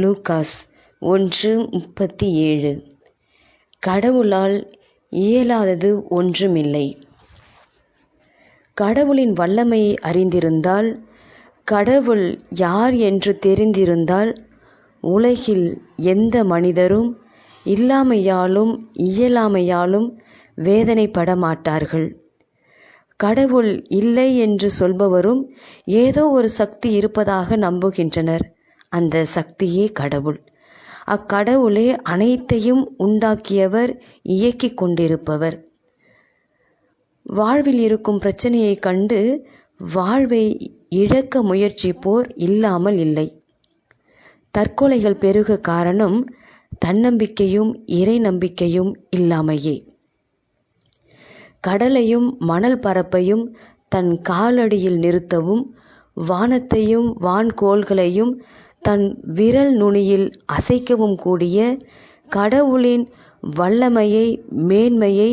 Lucas ஒன்று முப்பத்தி ஏழு. கடவுளால் இயலாதது ஒன்றுமில்லை. கடவுளின் வல்லமையை அறிந்திருந்தால் கடவுள் யார் என்று தெரிந்திருந்தால் உலகில் எந்த மனிதரும் இல்லாமையாலும் இயலாமையாலும் வேதனைப்பட மாட்டார்கள். கடவுள் இல்லை என்று சொல்பவரும் ஏதோ ஒரு சக்தி இருப்பதாக நம்புகின்றனர். அந்த சக்தியே கடவுள். அக்கடவுளே அனைத்தையும் உண்டாக்கியவர் இயக்கிக் கொண்டிருப்பவர். வாழ்வில் இருக்கும் பிரச்சனையை கண்டு வாழ்வை இழக்க முயற்சிப்போர் இல்லாமல் இல்லை. தற்கொலைகள் பெருக காரணம் தன்னம்பிக்கையும் இறை நம்பிக்கையும் இல்லாமையே. கடலையும் மணல் பரப்பையும் தன் காலடியில் நிறுத்தவும் வானத்தையும் வான்கோள்களையும் தன் விரல் நுனியில் அசைக்கவும் கூடிய கடவுளின் வல்லமையை மேன்மையை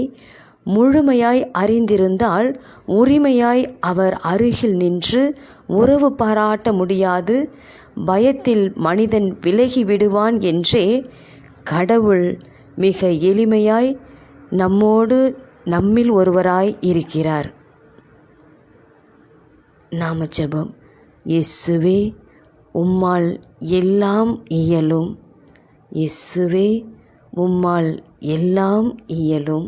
முழுமையாய் அறிந்திருந்தால் உரிமையாய் அவர் அருகில் நின்று உறவு பாராட்ட முடியாது. பயத்தில் மனிதன் விலகி விடுவான் என்றே கடவுள் மிக எளிமையாய் நம்மோடு நம்மில் ஒருவராய் இருக்கிறார். நாம ஜெபம். இயேசுவே உம்மால் எல்லாம் இயலும். இயேசுவே உம்மால் எல்லாம் இயலும்.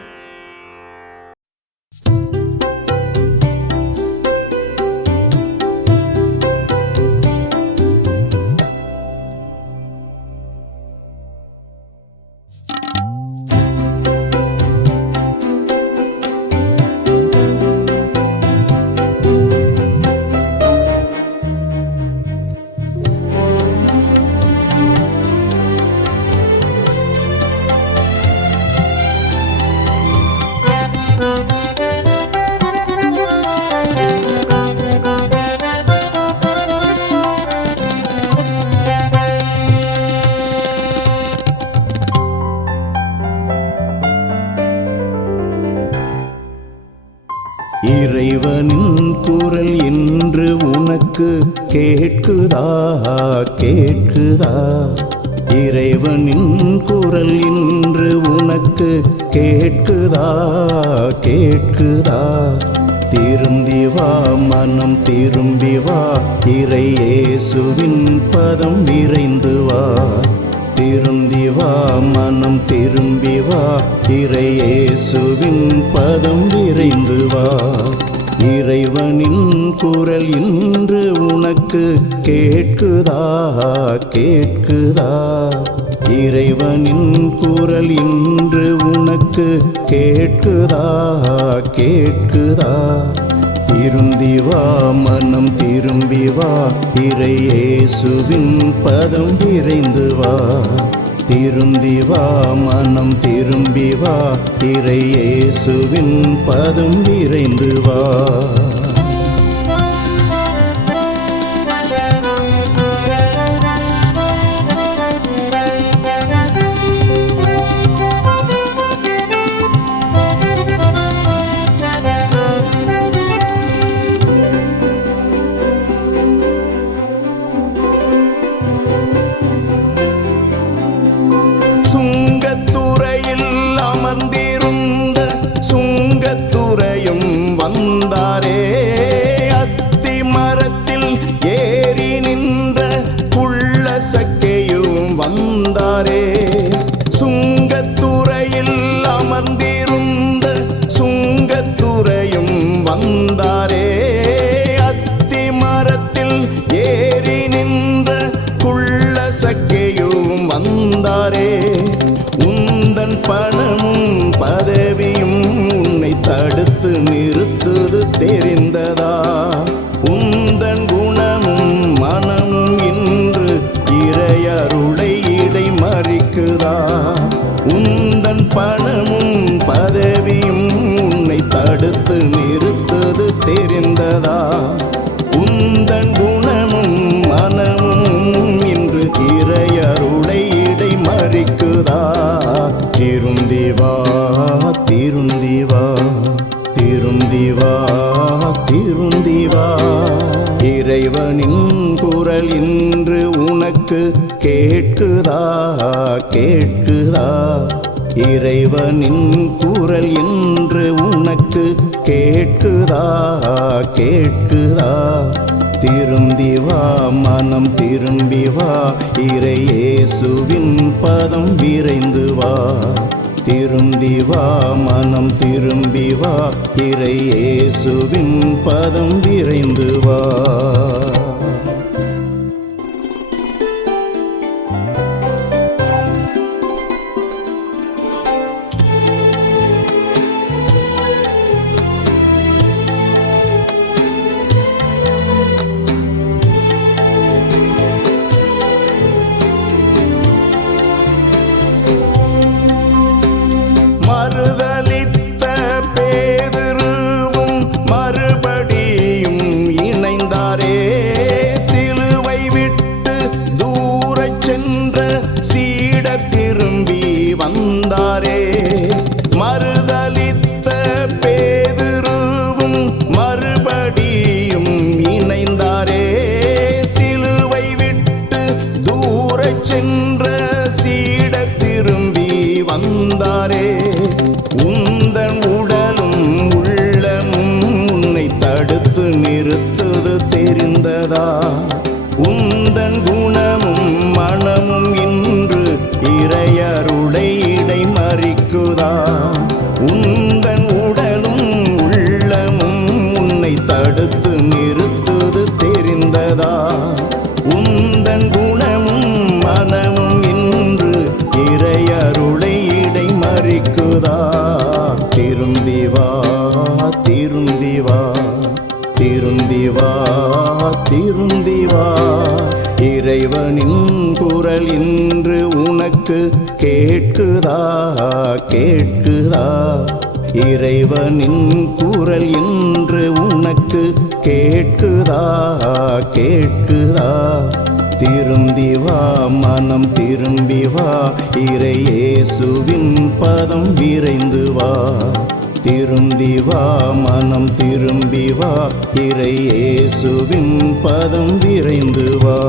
உனக்கு கேட்குதா கேட்குதா? திரும்பி வா மனம் திரும்பி வா. இறை இயேசுவின் பதம் விரைந்து வா. திரும்பி வா மனம் திரும்பி வா. இறை இயேசுவின் பதம் விரைந்து வா. இறைவனின் குரல் இன்று உனக்கு கேட்குதா கேட்குதா? இறைவனின் குரல் இன்று உனக்கு கேட்குதா? கேட்குதா? திரும்பி வா மனம் திரும்பி வா இறை இயேசுவின் பதம் விரைந்து வா திரும்பி வா மனம் திரும்பி வா இறை இயேசுவின் பதம் விரைந்து வா வந்தாரே உந்தன் பணமும் பதவியும் உன்னை தடுத்து நிறுத்துது தெரிந்ததா? கேட்குதா? கேட்குதா? இறைவனின் குரல் என்று உனக்கு கேட்குதா? கேட்குதா? திரும்பி வா மனம் திரும்பி வா இறையேசுவின் பதம் விரைந்து வா. திரும்பி வா மனம் திரும்பி வா இறையேசுவின் பதம் விரைந்து திரும்பி வந்தாரே. গোরা கேட்குதா? கேட்குதா? இறைவனின் குரல் இன்று உனக்கு கேட்குதா? கேட்குதா? திரும்பி வா மனம் திரும்பி வா இறையேசுவின் பதம் விரைந்து வா. திரும்பி வா மனம் திரும்பி வா இறையேசுவின் பதம் விரைந்து வா.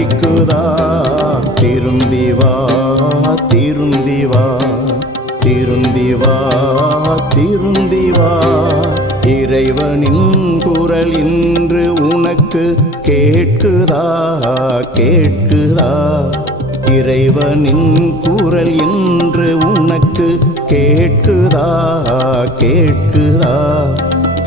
பறிக்குதா திருந்திவா திரும்பி வா திருந்திவா வா வா. இறைவனின் குரல் இன்று உனக்கு கேட்குதா கேட்குதா இறைவனின் குரல் இன்று உனக்கு கேட்குதா கேட்குதா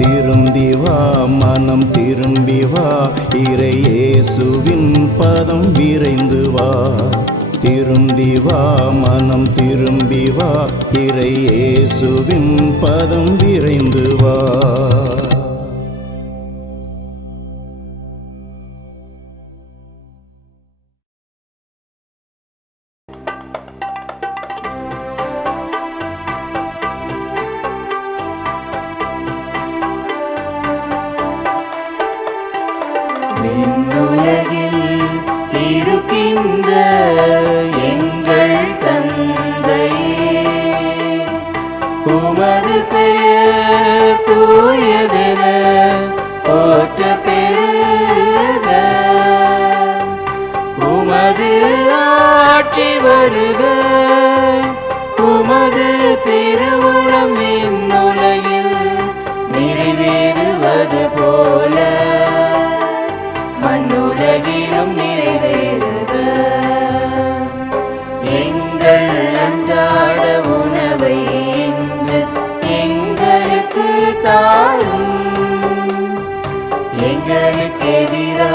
திரும்பி வா மனம் திரும்பி வா இறையேசுவின் பதம் விரைந்து வா. திரும்பி வா மனம் திரும்பி வா இறையேசுவின் பதம் விரைந்து வா.